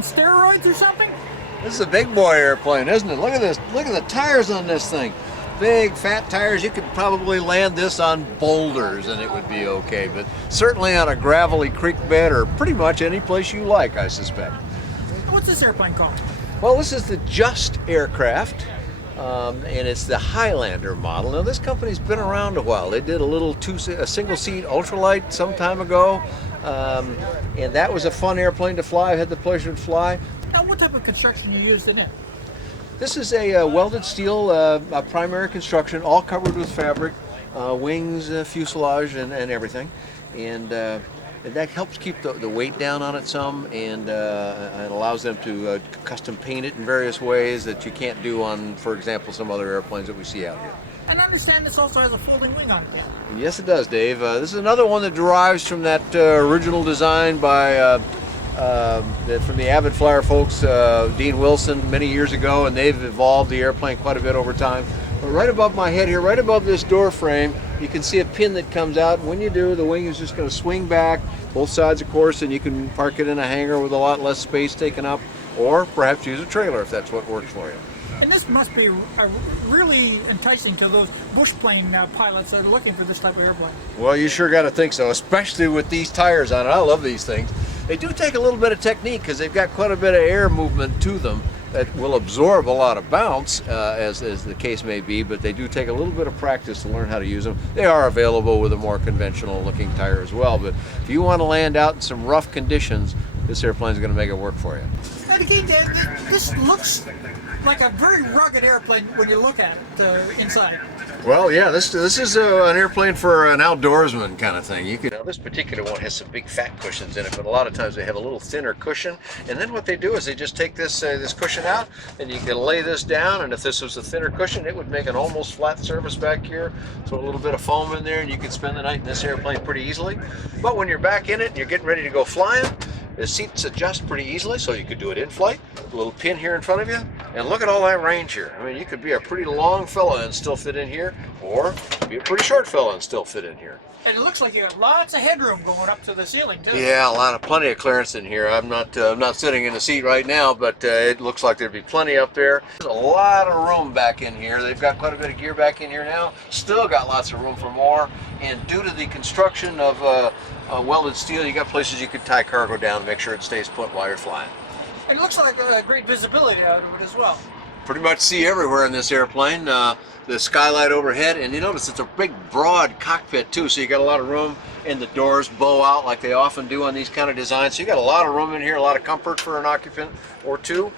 on steroids or something? This is a big boy airplane, isn't it? Look at this. Look at the tires on this thing. Big, fat tires. You could probably land this on boulders and it would be okay, but certainly on a gravelly creek bed or pretty much any place you like, I suspect. What's this airplane called? Well, this is the Just aircraft, and it's the Highlander model. Now, this company's been around a while. They did a single-seat ultralight some time ago, and that was a fun airplane to fly. I had the pleasure to fly. Now, what type of construction you used in it? This is a welded steel primary construction, all covered with fabric, wings, fuselage, and everything. And that helps keep the weight down on it some, and it allows them to custom paint it in various ways that you can't do on, for example, some other airplanes that we see out here. And I understand this also has a folding wing on it. Yes, it does, Dave. This is another one that derives from that original design by from the Avid Flyer folks, Dean Wilson, many years ago, and they've evolved the airplane quite a bit over time. But right above my head here, right above this door frame, you can see a pin that comes out. When you do, the wing is just going to swing back, both sides, of course, and you can park it in a hangar with a lot less space taken up, or perhaps use a trailer if that's what works for you. And this must be really enticing to those bush plane pilots that are looking for this type of airplane. Well, you sure got to think so, especially with these tires on it. I love these things. They do take a little bit of technique because they've got quite a bit of air movement to them that will absorb a lot of bounce, as the case may be, but they do take a little bit of practice to learn how to use them. They are available with a more conventional looking tire as well, but if you want to land out in some rough conditions, this airplane is going to make it work for you. And again, this looks like a very rugged airplane when you look at it inside. Well, yeah, this is an airplane for an outdoorsman kind of thing. Now, this particular one has some big fat cushions in it, but a lot of times they have a little thinner cushion. And then what they do is they just take this cushion out, and you can lay this down. And if this was a thinner cushion, it would make an almost flat surface back here. Throw a little bit of foam in there, and you can spend the night in this airplane pretty easily. But when you're back in it and you're getting ready to go flying, the seats adjust pretty easily, so you could do it in flight. A little pin here in front of you, and look at all that range here. I mean, you could be a pretty long fella and still fit in here, or be a pretty short fella and still fit in here. And it looks like you have lots of headroom going up to the ceiling too. Yeah, plenty of clearance in here. I'm not sitting in the seat right now, but it looks like there'd be plenty up there. There's a lot of room back in here. They've got quite a bit of gear back in here now. Still got lots of room for more. And due to the construction of welded steel, you got places you could tie cargo down to make sure it stays put while you're flying. And it looks like great visibility out of it as well. Pretty much see everywhere in this airplane. The skylight overhead, and you notice it's a big broad cockpit too, so you got a lot of room, and the doors bow out like they often do on these kind of designs, so you got a lot of room in here, a lot of comfort for an occupant or two,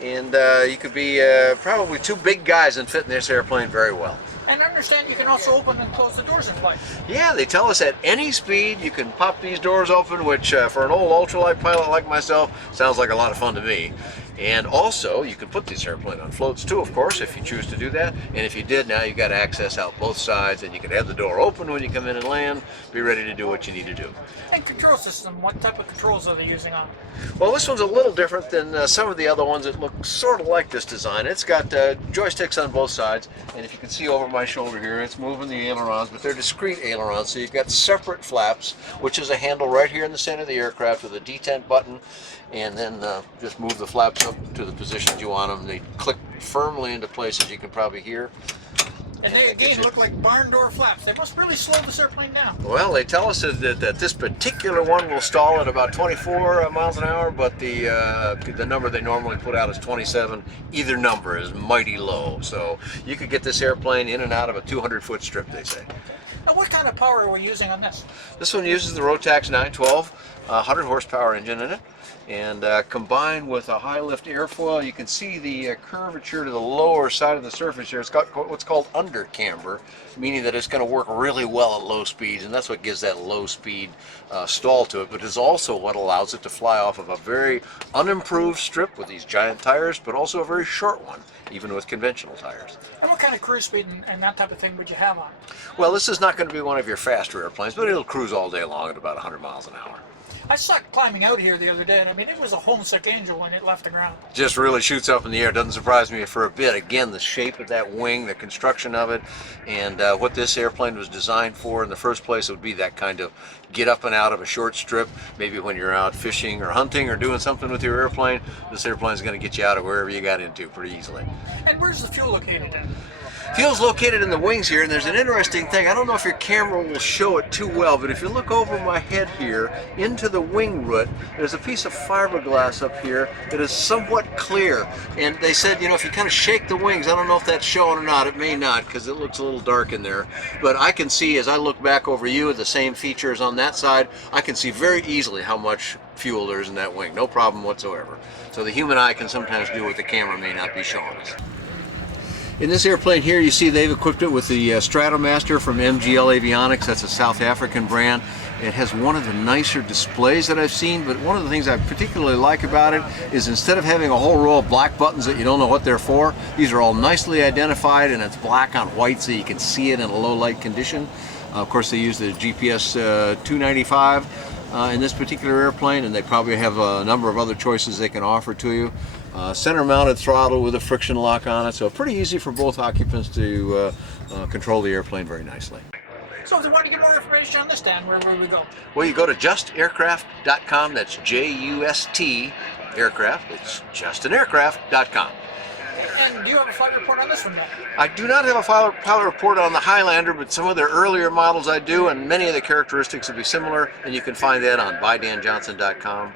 and you could be probably two big guys and fit in this airplane very well. And I understand you can also open and close the doors in flight. Yeah, they tell us at any speed you can pop these doors open, which for an old ultralight pilot like myself sounds like a lot of fun to me. And also, you can put this airplane on floats too, of course, if you choose to do that. And if you did, now you've got access out both sides, and you can have the door open when you come in and land, be ready to do what you need to do. And control system, what type of controls are they using on it? Well, this one's a little different than some of the other ones that look sort of like this design. It's got joysticks on both sides, and if you can see over my shoulder here, it's moving the ailerons, but they're discrete ailerons, so you've got separate flaps, which is a handle right here in the center of the aircraft with a detent button, and then just move the flaps up to the positions you want them. They click firmly into place, as you can probably hear. And they again look like barn door flaps. They must really slow this airplane down. Well, they tell us that this particular one will stall at about 24 miles an hour, but the number they normally put out is 27. Either number is mighty low, so you could get this airplane in and out of a 200-foot strip, they say. Now, what kind of power are we using on this? This one uses the Rotax 912, 100 horsepower engine in it. And combined with a high lift airfoil, you can see the curvature to the lower side of the surface here. It's got what's called under camber, meaning that it's going to work really well at low speeds, and that's what gives that low speed stall to it. But it's also what allows it to fly off of a very unimproved strip with these giant tires, but also a very short one, even with conventional tires. And what kind of cruise speed and that type of thing would you have on? Well, this is not going to be one of your faster airplanes, but it'll cruise all day long at about 100 miles an hour. I sucked climbing out here the other day, and I mean, it was a homesick angel when it left the ground. Just really shoots up in the air. Doesn't surprise me for a bit. Again, the shape of that wing, the construction of it, and what this airplane was designed for in the first place would be that kind of get up and out of a short strip. Maybe when you're out fishing or hunting or doing something with your airplane, this airplane is going to get you out of wherever you got into pretty easily. And where's the fuel located at? Fuel's located in the wings here, and there's an interesting thing. I don't know if your camera will show it too well, but if you look over my head here into the wing root, there's a piece of fiberglass up here that is somewhat clear. And they said, you know, if you kind of shake the wings, I don't know if that's showing or not. It may not, because it looks a little dark in there. But I can see, as I look back over you, the same features on that side, I can see very easily how much fuel there is in that wing. No problem whatsoever. So the human eye can sometimes do what the camera may not be showing us. In this airplane here, you see they've equipped it with the Stratomaster from MGL Avionics. That's a South African brand. It has one of the nicer displays that I've seen, but one of the things I particularly like about it is instead of having a whole row of black buttons that you don't know what they're for, these are all nicely identified, and it's black on white so you can see it in a low light condition. Of course, they use the GPS 295 in this particular airplane, and they probably have a number of other choices they can offer to you. Center mounted throttle with a friction lock on it, so pretty easy for both occupants to control the airplane very nicely. So if you want to get more information on this, Dan, where do we go? Well, you go to justaircraft.com. That's J-U-S-T aircraft. It's justanaircraft.com. And do you have a flight report on this one, Dan? I do not have a pilot report on the Highlander, but some of their earlier models I do, and many of the characteristics will be similar, and you can find that on bydanjohnson.com.